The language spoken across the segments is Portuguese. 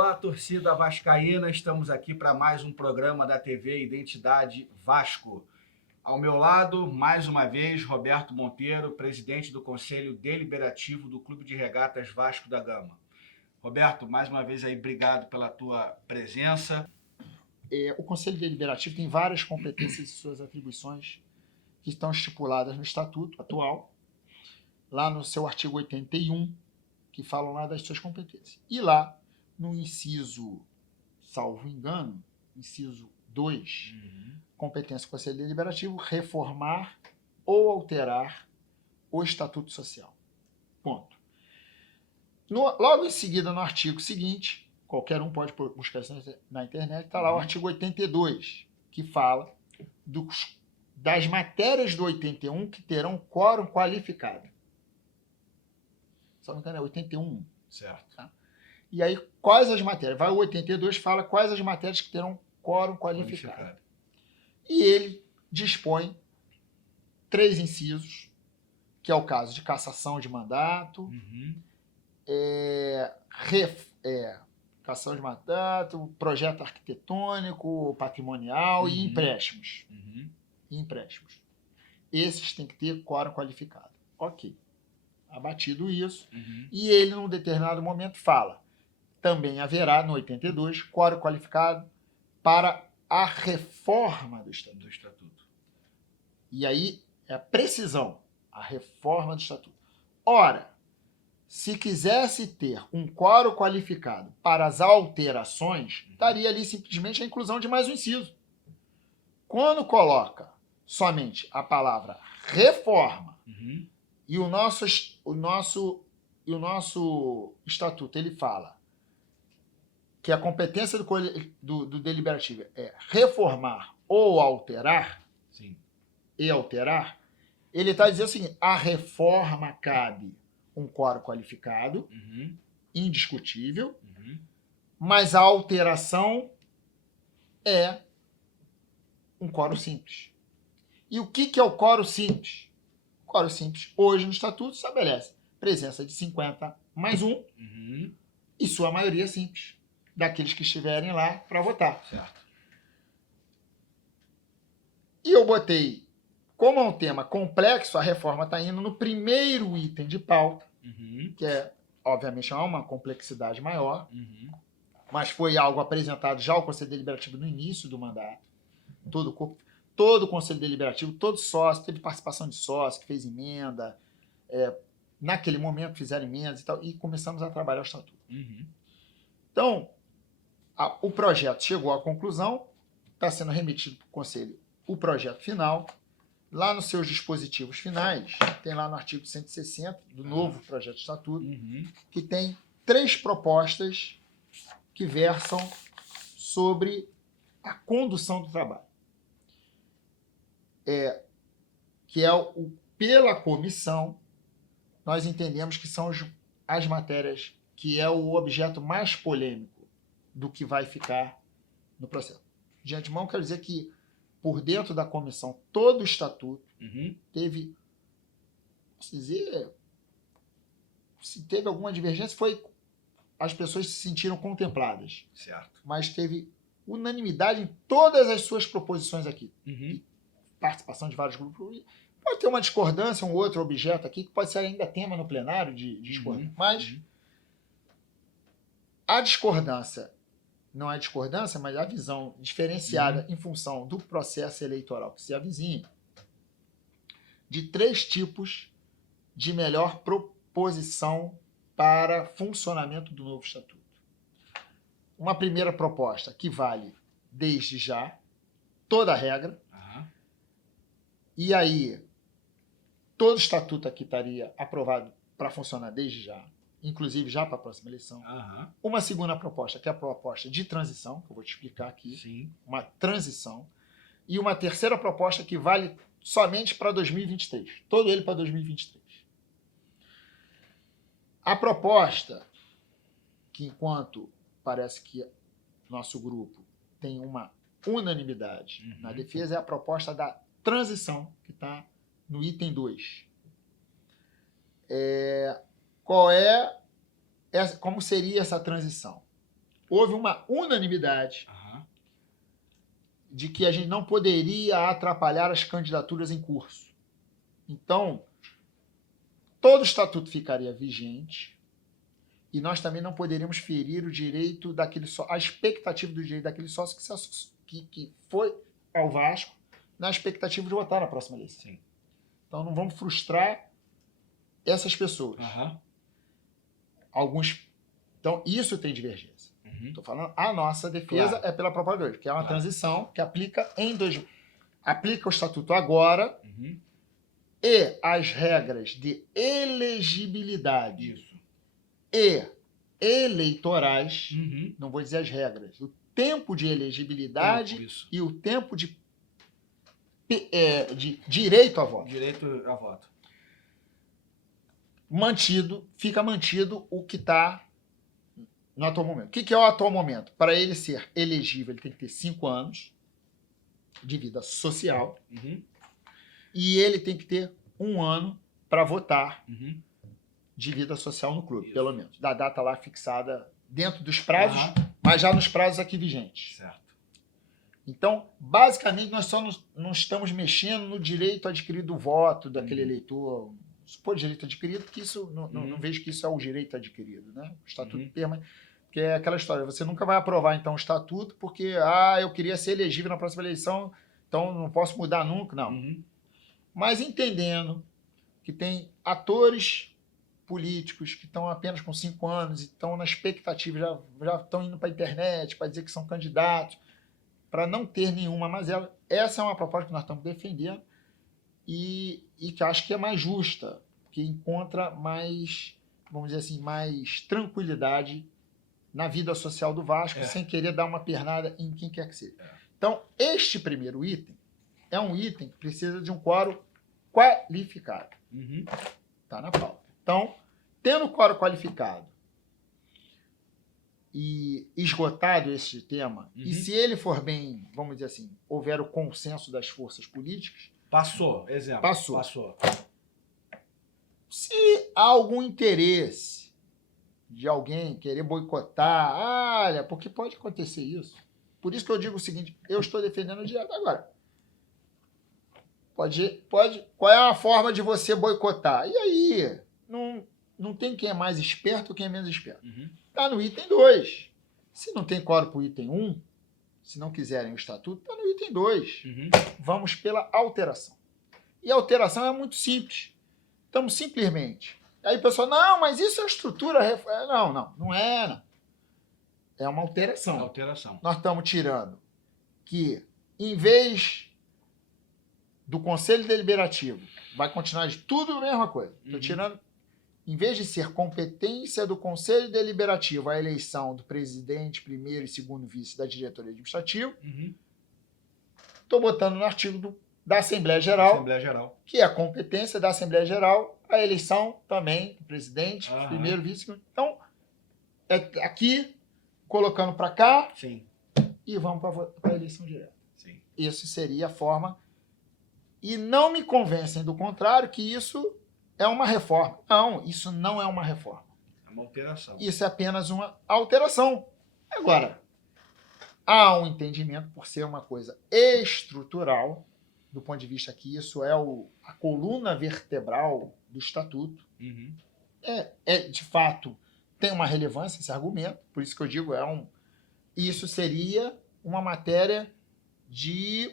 Olá, torcida vascaína, estamos aqui para mais um programa da TV Identidade Vasco. Ao meu lado, mais uma vez, Roberto Monteiro, presidente do Conselho Deliberativo do Clube de Regatas Vasco da Gama. Roberto, mais uma vez aí, obrigado pela tua presença. O Conselho Deliberativo tem várias competências e suas atribuições que estão estipuladas no Estatuto atual, lá no seu artigo 81, que falam lá das suas competências. E lá, no inciso, salvo engano, inciso 2, competência do Conselho Deliberativo, reformar ou alterar o Estatuto Social. Ponto. Logo em seguida, no artigo seguinte, qualquer um pode buscar isso na internet, está lá o artigo 82, que fala das matérias do 81 que terão quórum qualificado. Só não engano, é 81. Certo. Tá? E aí, quais as matérias? Vai o 82, fala quais as matérias que terão quórum qualificado. E ele dispõe 3 incisos, que é o caso de cassação de mandato, cassação de mandato, projeto arquitetônico, patrimonial e empréstimos. Empréstimos. Esses têm que ter quórum qualificado. Ok. Abatido isso. E ele, num determinado momento, fala: também haverá, no 82, quórum qualificado para a reforma do Estatuto. E aí é a precisão, a reforma do Estatuto. Ora, se quisesse ter um quórum qualificado para as alterações, estaria ali simplesmente a inclusão de mais um inciso. Quando coloca somente a palavra reforma, e o nosso estatuto ele fala que a competência do deliberativo é reformar ou alterar, Sim. E alterar, ele está dizendo o seguinte: a reforma cabe um quórum qualificado, indiscutível, mas a alteração é um quórum simples. E o que é o quórum simples? O quórum simples, hoje no Estatuto, estabelece presença de 50 mais 1 e sua maioria simples, daqueles que estiverem lá para votar. Certo. E eu botei, como é um tema complexo, a reforma está indo no primeiro item de pauta, que é, obviamente, uma complexidade maior, mas foi algo apresentado já ao Conselho Deliberativo no início do mandato. Todo o Conselho Deliberativo, todo sócio, teve participação de sócio, que fez emenda, naquele momento fizeram emendas e tal, e começamos a trabalhar o Estatuto. Então, o projeto chegou à conclusão, está sendo remetido para o Conselho o projeto final. Lá nos seus dispositivos finais, tem lá no artigo 160 do novo projeto de Estatuto, que tem 3 propostas que versam sobre a condução do trabalho. Que é pela comissão, nós entendemos que são as matérias que é o objeto mais polêmico do que vai ficar no processo. De antemão, quero dizer que, por dentro da comissão, todo o Estatuto teve, posso dizer, se teve alguma divergência, as pessoas se sentiram contempladas. Certo. Mas teve unanimidade em todas as suas proposições aqui. Participação de vários grupos. Pode ter uma discordância, um outro objeto aqui, que pode ser ainda tema no plenário de discordância. Mas a discordância não é discordância, mas a visão diferenciada em função do processo eleitoral que se avizinha, de 3 tipos de melhor proposição para funcionamento do novo Estatuto. Uma primeira proposta que vale desde já toda a regra, e aí todo o Estatuto aqui estaria aprovado para funcionar desde já, inclusive já para a próxima eleição. Uma segunda proposta, que é a proposta de transição, que eu vou te explicar aqui. Sim. Uma transição. E uma terceira proposta que vale somente para 2023. Todo ele para 2023. A proposta, que enquanto parece que nosso grupo tem uma unanimidade na defesa, é a proposta da transição, que está no item 2. Como seria essa transição? houve uma unanimidade de que a gente não poderia atrapalhar as candidaturas em curso. Então, todo o estatuto ficaria vigente e nós também não poderíamos ferir o direito daquele sócio, a expectativa do direito daquele sócio que foi ao Vasco na expectativa de votar na próxima eleição. Sim. Então, não vamos frustrar essas pessoas. Alguns. Então, isso tem divergência. Estou falando, a nossa defesa é pela proposta de hoje, que é uma transição que aplica aplica o estatuto agora e as regras de elegibilidade e eleitorais, não vou dizer as regras, o tempo de elegibilidade e o tempo de direito a voto. Direito a voto. Fica mantido o que está no atual momento. O que é o atual momento? Para ele ser elegível, ele tem que ter 5 anos de vida social e ele tem que ter 1 ano para votar de vida social no clube, pelo menos. Da data lá fixada dentro dos prazos, mas já nos prazos aqui vigentes. Certo. Então, basicamente, nós só não estamos mexendo no direito adquirido do voto daquele eleitor. Supor direito adquirido, porque isso não vejo que isso é o direito adquirido, né? O estatuto permanente. Porque é aquela história, você nunca vai aprovar, então, o estatuto porque, eu queria ser elegível na próxima eleição, então não posso mudar nunca, não. Mas entendendo que tem atores políticos que estão apenas com 5 anos e estão na expectativa, já estão indo para a internet para dizer que são candidatos, para não ter nenhuma mazela. Essa é uma proposta que nós estamos defendendo e que acho que é mais justa, que encontra mais, vamos dizer assim, mais tranquilidade na vida social do Vasco, sem querer dar uma pernada em quem quer que seja. Então, este primeiro item é um item que precisa de um quórum qualificado. Está na pauta. Então, tendo o quórum qualificado e esgotado esse tema, e se ele for bem, vamos dizer assim, houver o consenso das forças políticas... Passou, exemplo. Passou. Se há algum interesse de alguém querer boicotar, olha, porque pode acontecer isso. Por isso que eu digo o seguinte, eu estou defendendo direto agora. Qual é a forma de você boicotar? E aí? Não tem quem é mais esperto ou quem é menos esperto. Está no item 2. Se não tem quórum para o item 1, se não quiserem o estatuto, está no item 2. Vamos pela alteração. E a alteração é muito simples. Estamos simplesmente... Aí o pessoal, não, mas isso é estrutura... Não é, não. É uma alteração. Nós estamos tirando que, em vez do Conselho Deliberativo, vai continuar de tudo a mesma coisa. Estou tirando, em vez de ser competência do Conselho Deliberativo a eleição do presidente, primeiro e segundo vice da diretoria administrativa, estou botando no artigo da Assembleia Geral, que é a competência da Assembleia Geral a eleição também do presidente, primeiro vice. Então, aqui, colocando para cá, e vamos para a eleição direta. Isso seria a forma. E não me convencem do contrário que isso é uma reforma. Não, isso não é uma reforma. É uma alteração. Isso é apenas uma alteração. Agora, há um entendimento por ser uma coisa estrutural, do ponto de vista que isso é a coluna vertebral do estatuto. De fato, tem uma relevância esse argumento, por isso que eu digo, isso seria uma matéria de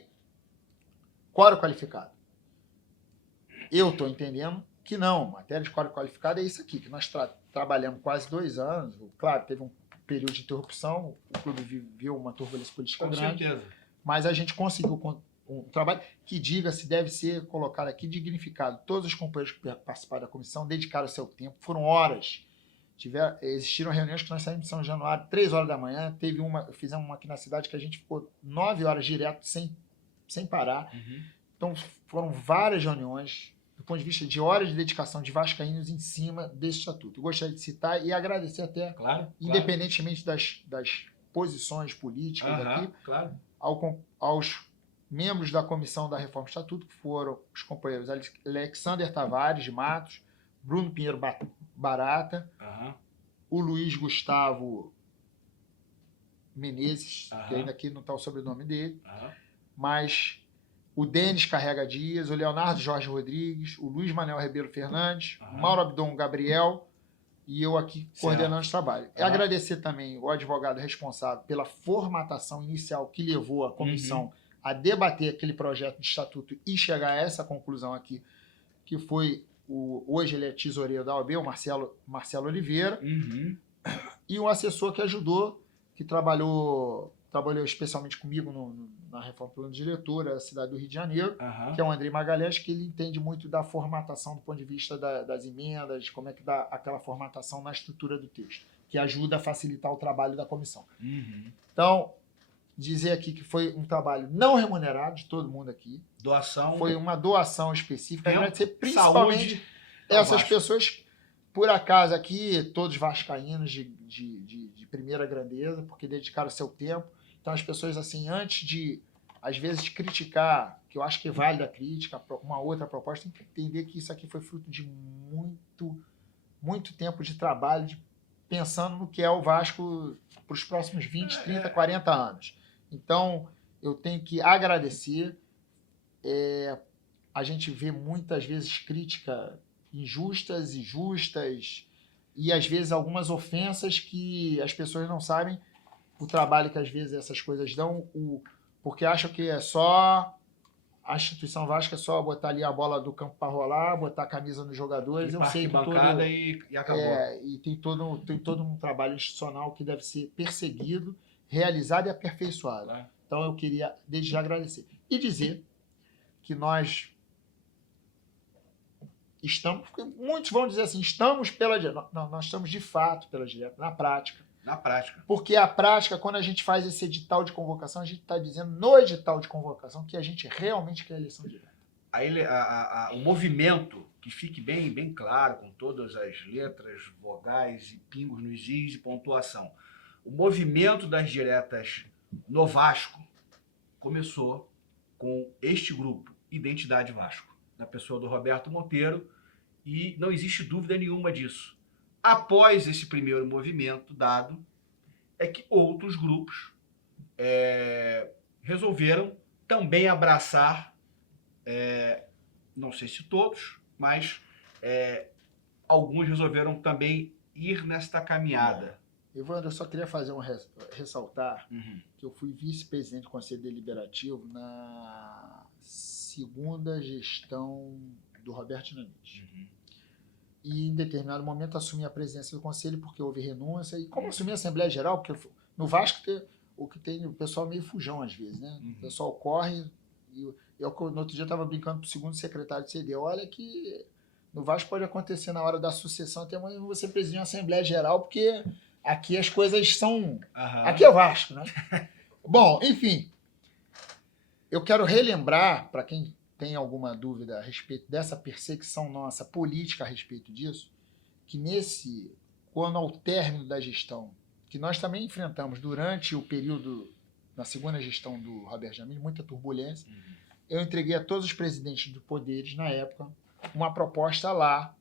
quórum qualificado. Eu estou entendendo que não, matéria de quórum qualificado é isso aqui, que nós trabalhamos quase 2 anos, claro, teve um período de interrupção, o clube viveu uma turbulência política grande, mas a gente conseguiu um trabalho que, diga-se, deve ser colocado aqui, dignificado. Todos os companheiros que participaram da comissão dedicaram seu tempo, foram horas. Existiram reuniões que nós saímos de São Januário 3 horas da manhã, fizemos uma aqui na cidade que a gente ficou 9 horas direto, sem parar. Então, foram várias reuniões, do ponto de vista de horas de dedicação de vascaínos em cima desse estatuto. Eu gostaria de citar e agradecer até, independentemente das posições políticas aqui, aos membros da comissão da reforma do estatuto, que foram os companheiros Alexander Tavares de Matos, Bruno Pinheiro Barata, o Luiz Gustavo Menezes, que ainda aqui não está o sobrenome dele, mas o Denis Carrega Dias, o Leonardo Jorge Rodrigues, o Luiz Manuel Ribeiro Fernandes, o Mauro Abdon Gabriel e eu aqui coordenando esse trabalho. E agradecer também o advogado responsável pela formatação inicial que levou a comissão a debater aquele projeto de estatuto e chegar a essa conclusão aqui, que foi, hoje ele é tesoureiro da OAB, o Marcelo Oliveira, e um assessor que ajudou, que trabalhou especialmente comigo na reforma do plano diretor da cidade do Rio de Janeiro, que é o Andrei Magalhães, que ele entende muito da formatação do ponto de vista das emendas, como é que dá aquela formatação na estrutura do texto, que ajuda a facilitar o trabalho da comissão. Então, dizer aqui que foi um trabalho não remunerado de todo mundo aqui. Doação. Foi uma doação específica. Agradecer principalmente essas pessoas, por acaso aqui, todos vascaínos de primeira grandeza, porque dedicaram seu tempo. Então, as pessoas, assim, antes de, às vezes, criticar, que eu acho que vale a crítica, uma outra proposta, tem que entender que isso aqui foi fruto de muito tempo de trabalho, pensando no que é o Vasco para os próximos 20, 30, 40 anos. Então, eu tenho que agradecer. A gente vê muitas vezes críticas injustas e justas, e às vezes algumas ofensas que as pessoas não sabem o trabalho que às vezes essas coisas dão, porque acham que é só a instituição Vasco, é só botar ali a bola do campo para rolar, botar a camisa nos jogadores. Eu sei que bancada e acabou. E tem todo um trabalho institucional que deve ser perseguido, realizado e aperfeiçoado. Então eu queria desde já agradecer. E dizer que nós estamos, porque muitos vão dizer assim, estamos pela direta. Não, nós estamos de fato pela direta, na prática. Na prática. Porque a prática, quando a gente faz esse edital de convocação, a gente está dizendo no edital de convocação que a gente realmente quer eleição direta. O movimento, que fique bem claro, com todas as letras, vogais e pingos nos is de pontuação. O movimento das diretas no Vasco começou com este grupo, Identidade Vasco, na pessoa do Roberto Monteiro, e não existe dúvida nenhuma disso. Após esse primeiro movimento dado, é que outros grupos resolveram também abraçar, não sei se todos, mas alguns resolveram também ir nesta caminhada. Evandro, eu só queria fazer ressaltar que eu fui vice-presidente do Conselho Deliberativo na segunda gestão do Roberto Dinamite. E em determinado momento assumi a presidência do Conselho porque houve renúncia. E como assumi a Assembleia Geral, porque no Vasco tem o pessoal meio fujão às vezes, né? O pessoal corre. E eu no outro dia estava brincando para o segundo secretário de CD. Olha que no Vasco pode acontecer na hora da sucessão até amanhã você presidir uma Assembleia Geral, porque aqui as coisas são... Aqui é Vasco, né? Bom, enfim. Eu quero relembrar, para quem tem alguma dúvida a respeito dessa perseguição nossa política a respeito disso, que quando ao término da gestão, que nós também enfrentamos durante o período, na segunda gestão do Roberto Jamil, muita turbulência, eu entreguei a todos os presidentes dos poderes, na época, uma proposta lá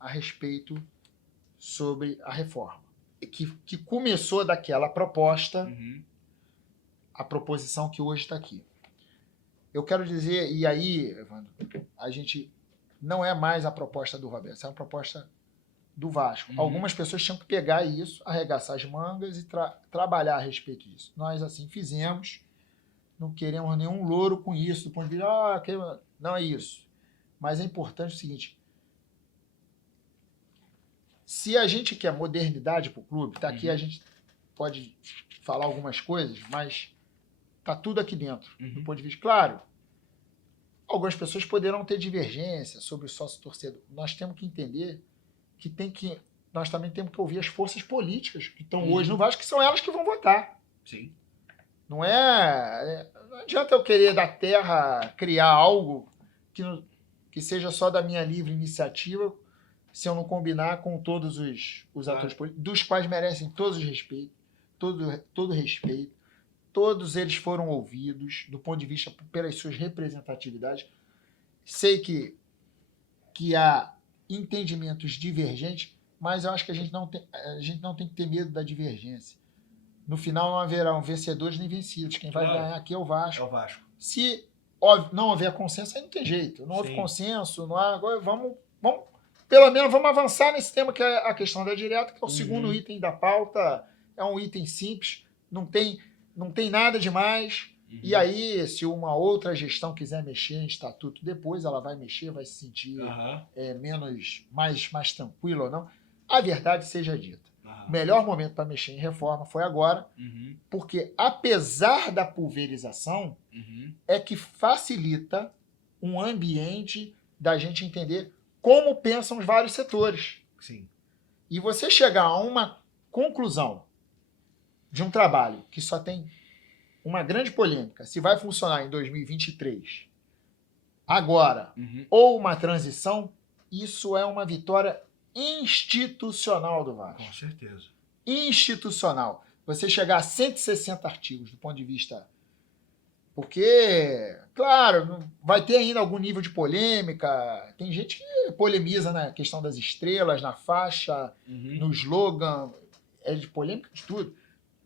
a respeito sobre a reforma. Que começou daquela proposta, a proposição que hoje está aqui. Eu quero dizer, e aí, Evandro, a gente não é mais a proposta do Roberto, é a proposta do Vasco. Algumas pessoas tinham que pegar isso, arregaçar as mangas e trabalhar a respeito disso. Nós assim fizemos, não queremos nenhum louro com isso, do ponto de vista, não é isso. Mas é importante o seguinte, se a gente quer modernidade para o clube, tá aqui a gente pode falar algumas coisas, mas está tudo aqui dentro, do ponto de vista. Claro, algumas pessoas poderão ter divergência sobre o sócio-torcedor. Nós temos que entender que nós também temos que ouvir as forças políticas que estão hoje no Vasco, que são elas que vão votar. Sim. Não adianta eu querer da terra criar algo que seja só da minha livre iniciativa, se eu não combinar com todos os atores políticos, dos quais merecem todo respeito, todo respeito. Todos eles foram ouvidos do ponto de vista pelas suas representatividades. Sei que há entendimentos divergentes, mas eu acho que a gente não tem que ter medo da divergência. no final não haverão vencedores nem vencidos. Quem vai ganhar aqui é o Vasco. É o Vasco. Se não houver consenso, aí não tem jeito. Não houve consenso, não há... Agora vamos, pelo menos vamos avançar nesse tema que é a questão da direta, que é o segundo item da pauta. É um item simples, não tem nada demais. E aí, se uma outra gestão quiser mexer em estatuto depois, ela vai mexer, vai se sentir mais tranquila ou não. A verdade seja dita. O melhor momento para mexer em reforma foi agora, porque apesar da pulverização, é que facilita um ambiente da gente entender como pensam os vários setores. Sim. E você chegar a uma conclusão de um trabalho que só tem uma grande polêmica, se vai funcionar em 2023, agora, ou uma transição, isso é uma vitória institucional do Vasco. Com certeza. Institucional. Você chegar a 160 artigos do ponto de vista... Porque, claro, vai ter ainda algum nível de polêmica. Tem gente que polemiza na questão das estrelas, na faixa, no slogan. É de polêmica de tudo.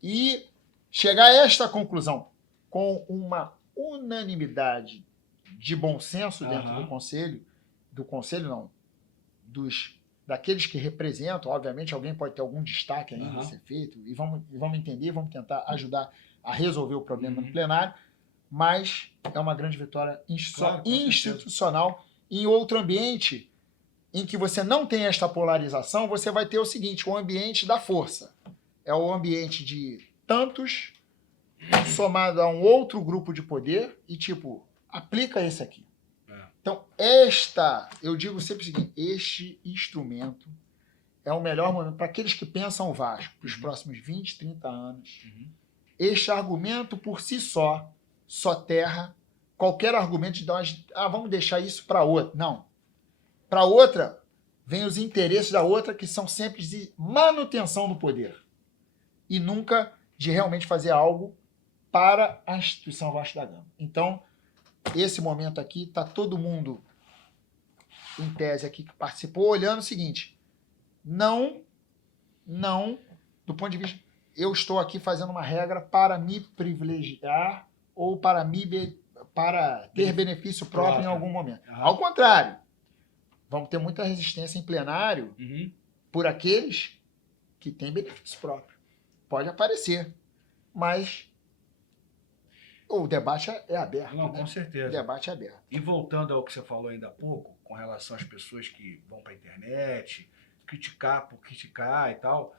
E chegar a esta conclusão com uma unanimidade de bom senso dentro do conselho não, daqueles que representam, obviamente alguém pode ter algum destaque ainda a ser feito, e vamos entender, vamos tentar ajudar a resolver o problema no plenário, mas é uma grande vitória institucional. Em outro ambiente em que você não tem esta polarização, você vai ter o seguinte, o ambiente da força. É o ambiente de tantos somado a um outro grupo de poder e, tipo, aplica esse aqui. Então, eu digo sempre o seguinte, este instrumento é o melhor momento para aqueles que pensam o Vasco para os próximos 20, 30 anos. Este argumento, por si só terra qualquer argumento de vamos deixar isso para outra. Não. Para outra, vem os interesses da outra, que são sempre de manutenção do poder. E nunca de realmente fazer algo para a instituição Vasco da Gama. Então, esse momento aqui, está todo mundo, em tese aqui, que participou, olhando o seguinte, não, do ponto de vista, eu estou aqui fazendo uma regra para me privilegiar ou para ter benefício próprio em algum momento. Ao contrário, vamos ter muita resistência em plenário por aqueles que têm benefício próprio. Pode aparecer, mas o debate é aberto. Não, com certeza. O debate é aberto. E voltando ao que você falou ainda há pouco, com relação às pessoas que vão para a internet, criticar por criticar e tal,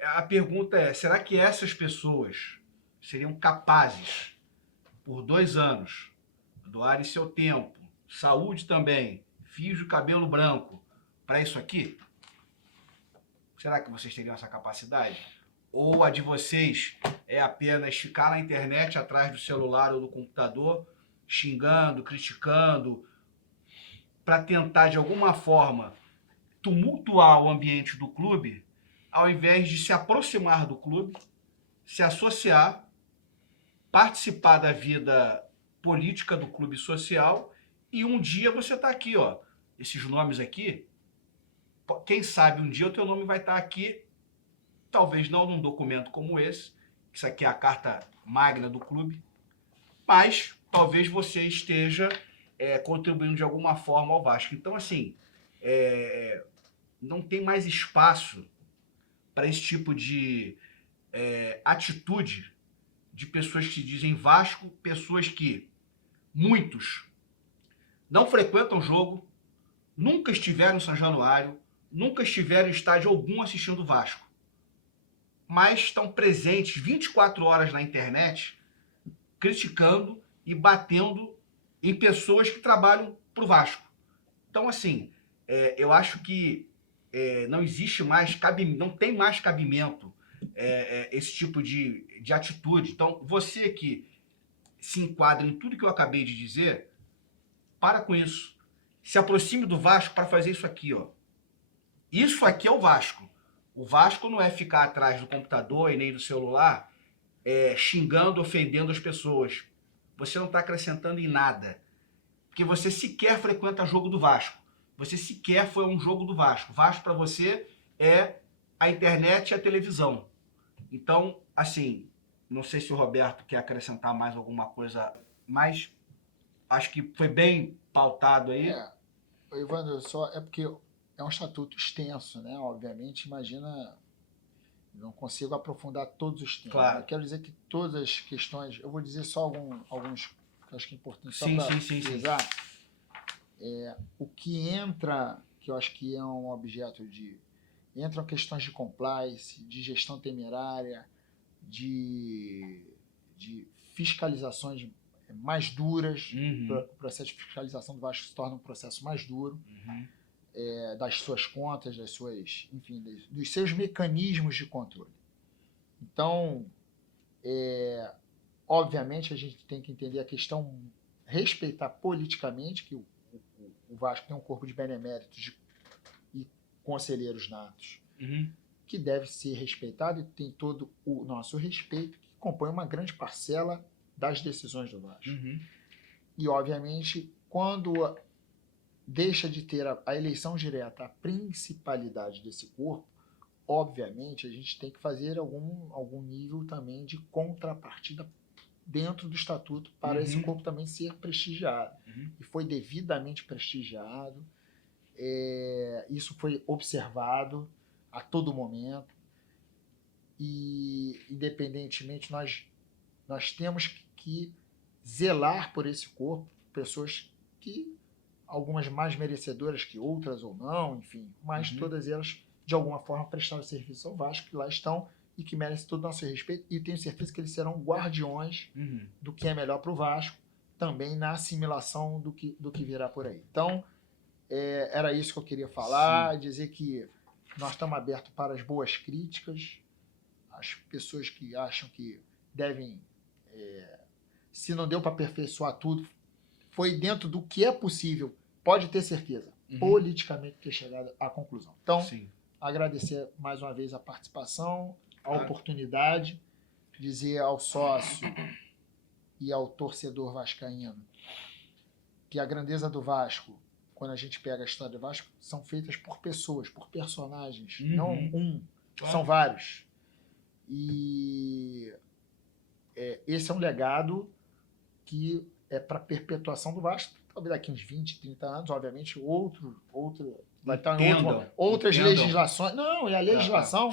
a pergunta é, será que essas pessoas seriam capazes, por 2 anos, doarem seu tempo, saúde também, fios de cabelo branco, para isso aqui? Será que vocês teriam essa capacidade? Ou a de vocês é apenas ficar na internet, atrás do celular ou do computador, xingando, criticando, para tentar, de alguma forma, tumultuar o ambiente do clube, ao invés de se aproximar do clube, se associar, participar da vida política do clube social, e um dia você está aqui, ó, esses nomes aqui, quem sabe um dia o teu nome vai estar aqui, talvez não num documento como esse, isso aqui é a carta magna do clube, mas talvez você esteja contribuindo de alguma forma ao Vasco. Então, assim, não tem mais espaço para esse tipo de atitude de pessoas que se dizem Vasco, pessoas que, muitos, não frequentam jogo, nunca estiveram em São Januário, nunca estiveram em estádio algum assistindo o Vasco, mas estão presentes 24 horas na internet, criticando e batendo em pessoas que trabalham para o Vasco. Então, assim, eu acho que não existe mais, não tem mais cabimento esse tipo de atitude. Então, você que se enquadra em tudo que eu acabei de dizer, para com isso. Se aproxime do Vasco para fazer isso aqui, ó. Isso aqui é o Vasco. O Vasco não é ficar atrás do computador e nem do celular xingando, ofendendo as pessoas. Você não está acrescentando em nada. Porque você sequer frequenta jogo do Vasco. Você sequer foi a um jogo do Vasco. Vasco para você é a internet e a televisão. Então, assim, não sei se o Roberto quer acrescentar mais alguma coisa, mas acho que foi bem pautado aí. Evandro, é porque é um estatuto extenso, né? Obviamente, imagina, não consigo aprofundar todos os temas. Claro. Eu quero dizer que todas as questões, eu vou dizer só alguns que eu acho que é importante só Sim, para sim. frisar. O que entra, que eu acho que é um objeto de... Entram questões de compliance, de gestão temerária, de fiscalizações mais duras. Uhum. O processo de fiscalização do Vasco se torna um processo mais duro. Uhum. Das suas contas, enfim, dos seus mecanismos de controle. Então, obviamente, a gente tem que entender a questão, respeitar politicamente que o Vasco tem um corpo de beneméritos e conselheiros natos, Uhum. que deve ser respeitado e tem todo o nosso respeito, que compõe uma grande parcela das decisões do Vasco. Uhum. E, obviamente, quando deixa de ter a eleição direta a principalidade desse corpo, obviamente a gente tem que fazer algum nível também de contrapartida dentro do estatuto para esse corpo também ser prestigiado. E foi devidamente prestigiado, isso foi observado a todo momento, e independentemente nós temos que zelar por esse corpo, pessoas que algumas mais merecedoras que outras ou não, enfim, mas todas elas de alguma forma prestaram serviço ao Vasco, que lá estão e que merecem todo o nosso respeito, e tenho certeza que eles serão guardiões do que é melhor para o Vasco, também na assimilação do que virá por aí. Então, era isso que eu queria falar, dizer que nós estamos abertos para as boas críticas, as pessoas que acham que devem, se não deu para aperfeiçoar tudo, foi dentro do que é possível, pode ter certeza, politicamente ter chegado à conclusão. Então, agradecer mais uma vez a participação, a oportunidade, dizer ao sócio e ao torcedor vascaíno que a grandeza do Vasco, quando a gente pega a história do Vasco, são feitas por pessoas, por personagens, não são vários. E esse é um legado que é para perpetuação do Vasco, talvez daqui uns 20, 30 anos, obviamente, vai estar em outras legislações. Não, e a legislação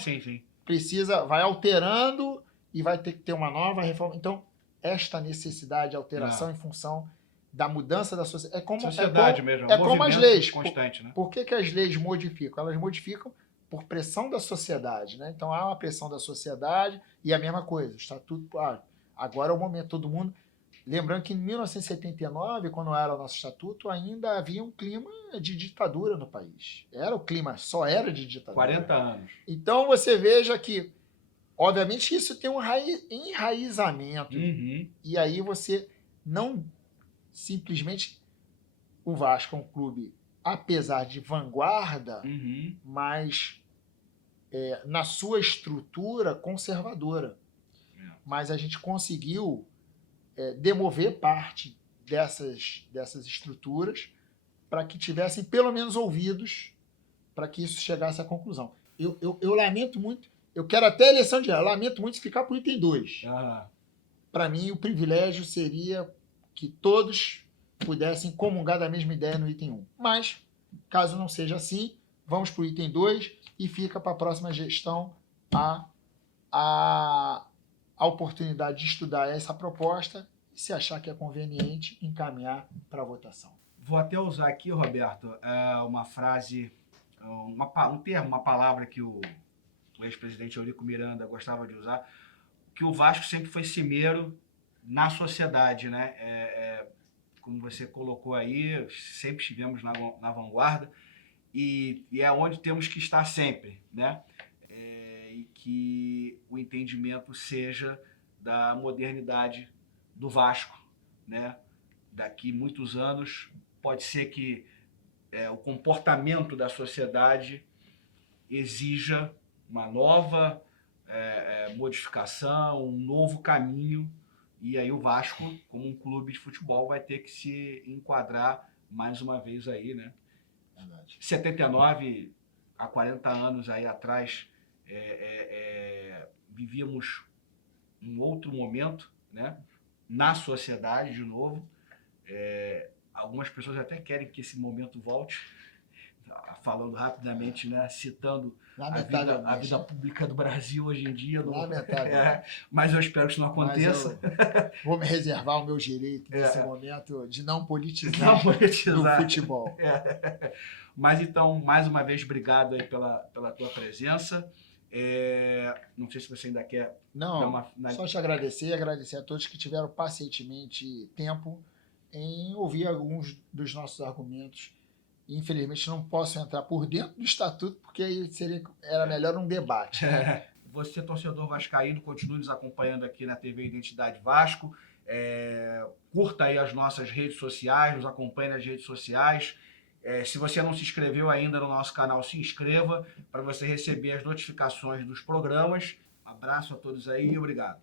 vai alterando e vai ter que ter uma nova reforma. Então, esta necessidade de alteração em função da mudança da sociedade. É como as leis. Constante, né? Por que as leis modificam? Elas modificam por pressão da sociedade, né? Então, há uma pressão da sociedade e a mesma coisa. O estatuto, agora é o momento, todo mundo... Lembrando que em 1979, quando era o nosso estatuto, ainda havia um clima de ditadura no país. Era o clima, só era de ditadura. 40 anos. Então você veja que, obviamente, isso tem um enraizamento. E aí você não simplesmente... O Vasco é um clube, apesar de vanguarda, mas na sua estrutura conservadora. Mas a gente conseguiu demover parte dessas estruturas para que tivessem pelo menos ouvidos para que isso chegasse à conclusão. Eu lamento muito, eu quero até a eleição de ano, lamento muito ficar para o item 2. Para mim, o privilégio seria que todos pudessem comungar da mesma ideia no item 1. Mas, caso não seja assim, vamos para o item 2 e fica para a próxima gestão a oportunidade de estudar essa proposta e, se achar que é conveniente, encaminhar para a votação. Vou até usar aqui, Roberto, uma frase, um termo, uma palavra que o ex-presidente Eurico Miranda gostava de usar, que o Vasco sempre foi cimeiro na sociedade, né? Como você colocou aí, sempre estivemos na vanguarda e é onde temos que estar sempre, né? E que o entendimento seja da modernidade do Vasco, né? Daqui muitos anos pode ser que o comportamento da sociedade exija uma nova modificação, um novo caminho, e aí o Vasco, como um clube de futebol, vai ter que se enquadrar mais uma vez aí, né? Verdade. 79, há 40 anos aí atrás, vivíamos um outro momento, né? Na sociedade, de novo. Algumas pessoas até querem que esse momento volte, falando rapidamente, né? Citando a vida pública do Brasil hoje em dia. Mas eu espero que isso não aconteça. Vou me reservar o meu direito nesse momento de não politizar o futebol. Mas então, mais uma vez, obrigado aí pela tua presença. Não sei se você ainda quer... Não, só te agradecer a todos que tiveram pacientemente tempo em ouvir alguns dos nossos argumentos. Infelizmente não posso entrar por dentro do estatuto, porque aí era melhor um debate. Né? Você, torcedor vascaíno, continue nos acompanhando aqui na TV Identidade Vasco. Curta aí as nossas redes sociais, nos acompanhe nas redes sociais. Se você não se inscreveu ainda no nosso canal, se inscreva para você receber as notificações dos programas. Abraço a todos aí e obrigado.